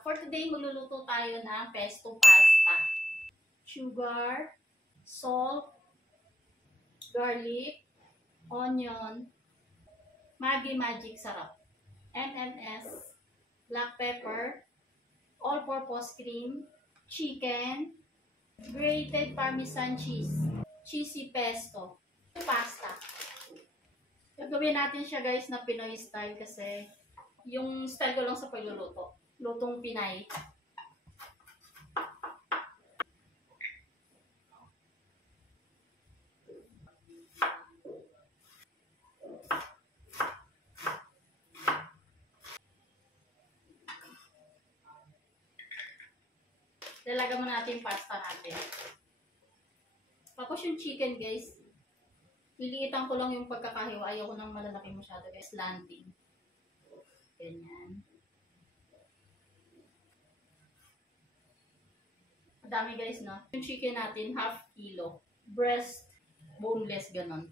For today, magluluto tayo ng pesto pasta. Sugar, salt, garlic, onion, Maggi Magic Sarap, MMS, black pepper, all-purpose cream, chicken, grated parmesan cheese, cheesy pesto, pasta. Gagawin natin siya guys na Pinoy style kasi yung style ko lang sa pagluluto. Lutong Pinay. Lalaga mo natin pasta natin. Tapos yung chicken guys, liliitan ko lang yung pagkakahiwa. Ayaw ko nang malalaki masyado guys. Slanting. Ganyan. Madami guys, no? Yung chicken natin, half kilo. Breast, boneless, ganon.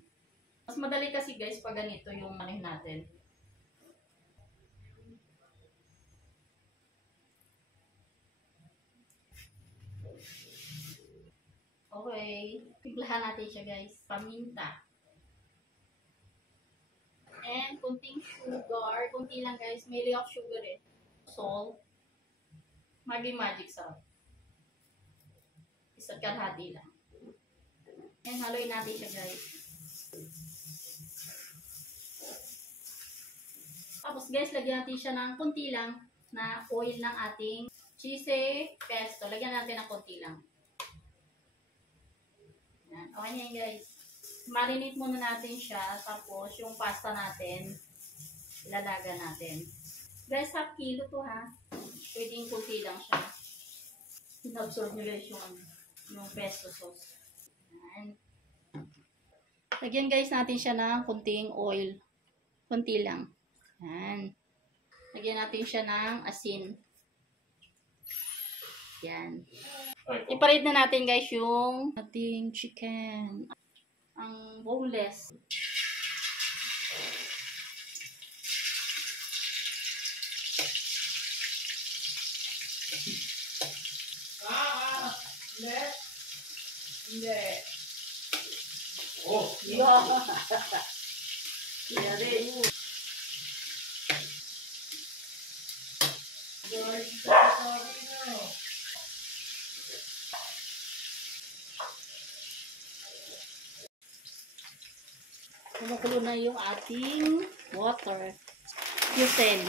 Mas madali kasi guys pag ganito yung manin natin. Okay. Timplahan natin siya guys. Paminta. And kunting sugar. Kunti lang guys. May layoff sugar eh. Salt. Maggi Magic Sarap. Isa't kalahati lang. And haluin natin siya guys. Tapos guys, lagyan natin siya ng kunti lang na oil ng ating cheesy pesto. Lagyan natin ng kunti lang. Yan. Okay na yan guys. Marinate muna natin siya. Tapos yung pasta natin, ilalaga natin. Guys, half kilo to ha. Pwedeng kunti lang siya. Inabsorb nyo guys yung pesto sauce. Yan. Lagyan guys natin siya ng kunting oil. Kunti lang. Yan. Lagyan natin siya ng asin. Yan. Iparid na natin guys yung ating chicken. Ang boneless. Hindi. Oh, Yeah. Yeah, rin. Kumukulo na yung ating water. Yusen.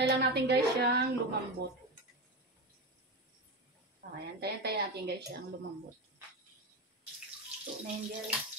Antay lang natin guys siyang lumambot. Okay, antay natin guys siyang lumambot. So, na yun guys.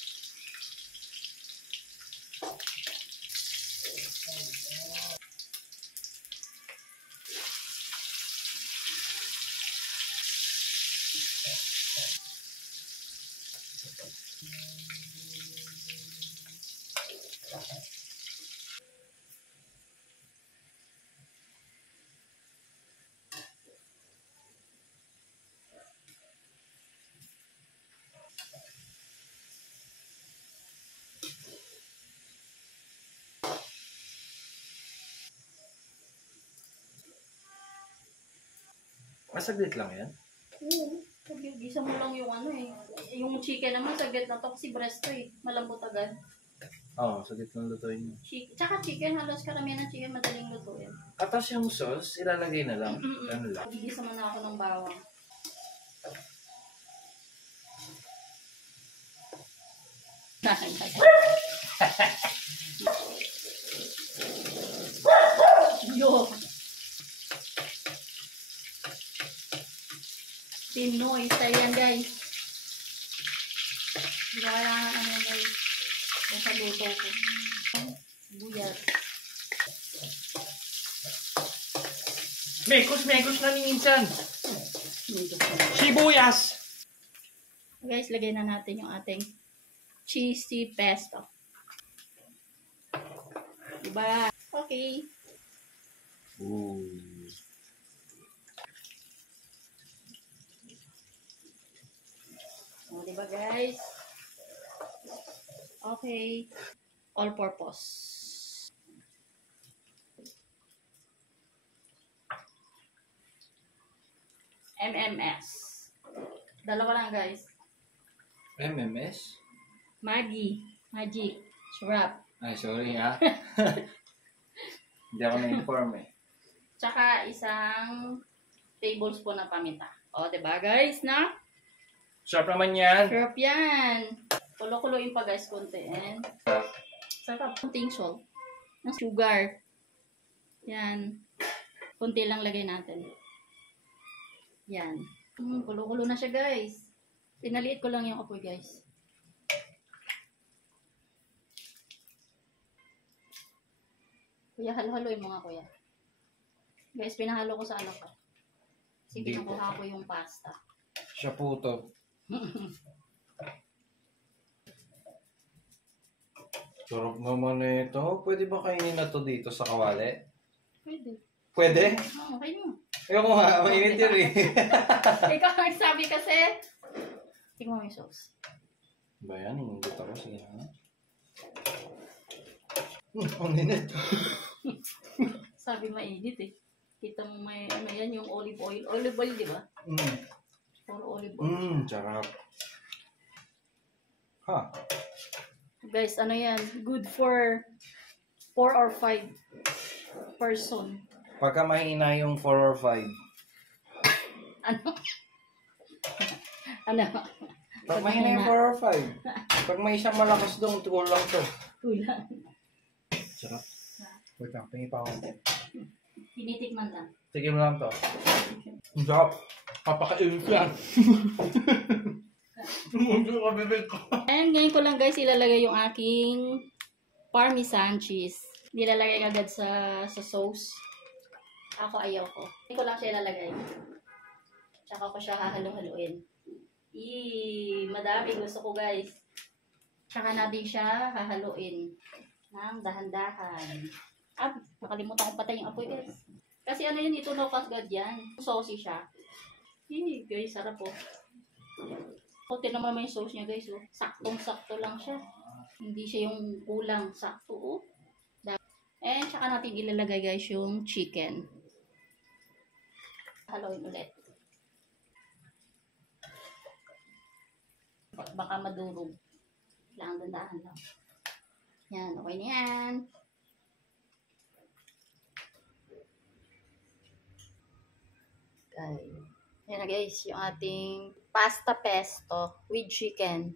masaglit lang yan. Oo. Gisa mo lang yung ano eh. Yung chicken naman saglit na to kasi breast to eh. Malambot agad. Oo, saglit lang lutuin mo. Tsaka chicken, halos karamihan ng chicken madaling lutuin. Tapos yung sauce, ilalagay na lang. Ano lang. Gigisa mo na ako ng bawang. Yo! Pinoy style yan guys. Ginawa lang ano yan guys. Yung sa luto ko. Buyat. Mekos na ni minsan. Sibuyas! Guys, lagay na natin yung ating cheesy pesto. Diba? Okay. Ooh. O, diba guys? Okay. all-purpose. MMS. Dalawa lang guys. MMS? Magic syrup. Ay, sorry ha. Hindi ako na-inform eh. Tsaka isang tablespoon ng paminta. O, diba guys, na? Sarap naman yan. Syrup yan. Kulo-kuloyin pa guys, konti. And, sarap. Kunting salt. Ng sugar. Yan. Kunti lang lagay natin. Yan. Kulo-kulo na siya guys. Pinaliit ko lang yung apoy guys. Kuya, halo-haloin mo nga kuya. Guys, pinahalo ko sa ano ko. Sige, Hindi po. nakuha ko yung pasta. Siya po to. Sarap naman ito. Pwede ba kainin na to dito sa kawali? Pwede. Pwede? Oo, okay mo. Ayoko nga, mainit yun eh. Ikaw ang nagsabi kasi. Tingnan mo yung sauce. Ba yan? Hinundot ako. Sige na. Ang init. Sabi mainit eh. Kita mo may ano yan, yung olive oil. Olive oil, di ba? Puro olive oil. Sarap. Ha? Guys, ano yan? Good for 4 or 5 person. Pagka mahina yung 4 or 5. Ano? Ano? Pag mahina yung 4 or 5. Pag may isang malakas doon, kulang to. Kulang. Sarap. Wait lang, pingi pa ako. Tinitikman lang. Sige mo lang to. Ang sarap. Papakainit yan. Mundo ka bibig ko. And ngayon ko lang guys ilalagay yung aking parmesan cheese. Nilalagay agad sa sauce. Ako ayaw ko. Ngayon ko lang siya ilalagay. Tsaka ko siya hahalo-haloin. Madami gusto ko guys. Tsaka natin siya hahaluin ng dahan-dahan. Nakalimutan ko patay yung apoy guys. Kasi ano yun, ito no kasgad yan. Saucy siya. Guys, sarap po. Kunti naman yung sauce niya guys. Oh. Saktong-sakto lang siya. Hindi siya yung kulang. Sakto. Oh. And tsaka natin ilalagay guys yung chicken. Haluin ulit. Baka madurog. Kailangan dandahan lang. Yan, okay na yan. Okay. Yan na guys, yung ating pasta pesto with chicken.